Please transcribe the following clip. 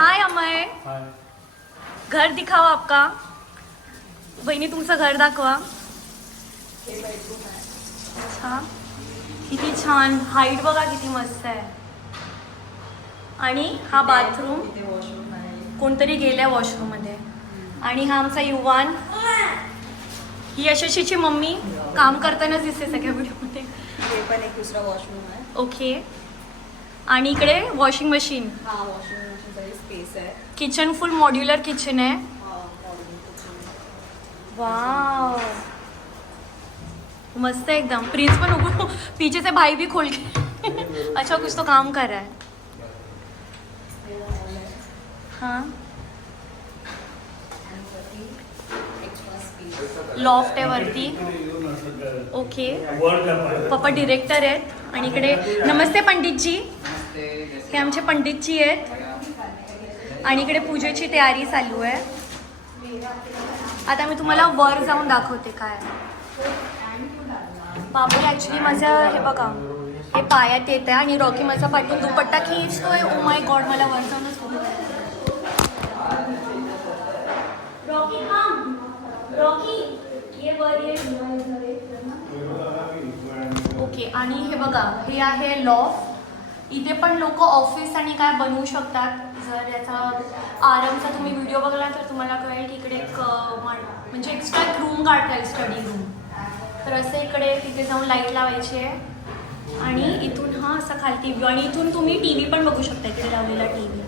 हाय अमय, घर दिखावा आपका. बहिणी तुमचं घर दाखवा. अच्छा, किती छान. हाईट बघा किती मस्त आहे. आणि हा बाथरूम. कोणतरी गेल्या वॉशरूम मध्ये. आणि हा आमचा युवान. ही यशस्वीची मम्मी काम करतानाच दिसते सगळ्या व्हिडिओमध्ये. हे पण एक दुसरा वॉशरूम आहे. ओके. आणि इकडे वॉशिंग मशीन. हा वॉशिंग मशीनचा स्पेस आहे. किचन फुल मॉड्युलर किचन आहे. वाव, मस्त एकदम. प्रिंस पण उगो पीछे से भाई भी खोल के अच्छा कुछ तो काम कर रहा है. हाँ, लॉफ्ट आहे वरती. ओके. पप्पा डिरेक्टर आहेत. आणि इकडे नमस्ते पंडितजी. हे आमचे पंडितजी आहेत. आणि इकडे पूजेची तयारी चालू आहे. आता मी तुम्हाला वर जाऊन दाखवते काय. बाबू ॲक्च्युली माझं हे बघा, हे पायात येत आहे. आणि रॉकी माझा पाठून दुपट्टा खीचतोय. ओ माय गॉड, मला वर जाऊनच रॉकी काम. रॉकी ये वर ये. ओके. आणि हे बघा, हे आहे लॉफ्ट. इथे पण लोक ऑफिस आणि काय बनवू शकतात. जर याचा आरामचा तुम्ही व्हिडिओ बघला तर तुम्हाला कळेल की इकडे एक म्हणजे एक्स्ट्रा एक रूम काढता येईल, स्टडी रूम. तर असं इकडे तिथे जाऊन लाईट लावायची आहे. आणि इथून हा असा खालती व्ह्यू. आणि इथून तुम्ही टी व्ही पण बघू शकता. इकडे लावलेला टी व्ही.